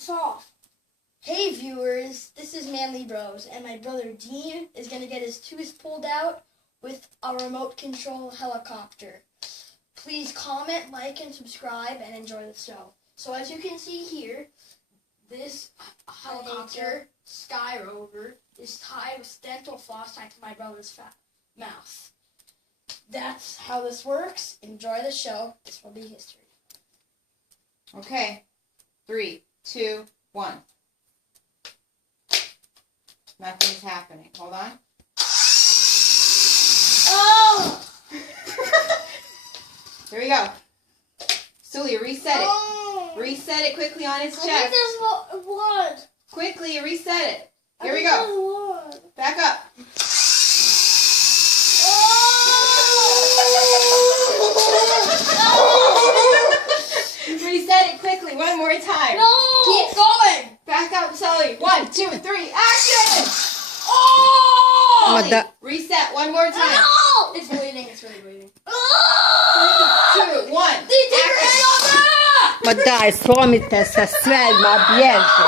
Soft. Hey viewers, this is Manly Bros, and my brother Dean is going to get his tooth pulled out with a remote control helicopter. Please comment, like, and subscribe, and enjoy the show. So as you can see here, this helicopter, Sky Rover, is tied with dental floss tied to my brother's mouth. That's how this works. Enjoy the show. This will be history. Okay. 3, 2, 1. Nothing's happening. Hold on. Oh! Here we go. Sully, reset it. Oh! Reset it quickly on its I think chest. there's one. Quickly, reset it. Here we I think go. there's one. Back up. Reset it quickly. One more time. No! Keep going. Back up, Sully. 1, 2, 3, action! Oh! Mada- Reset one more time. No! It's bleeding. It's really bleeding. 3, 2, 1. Ma dai, sfomita, sta svelma, bježe.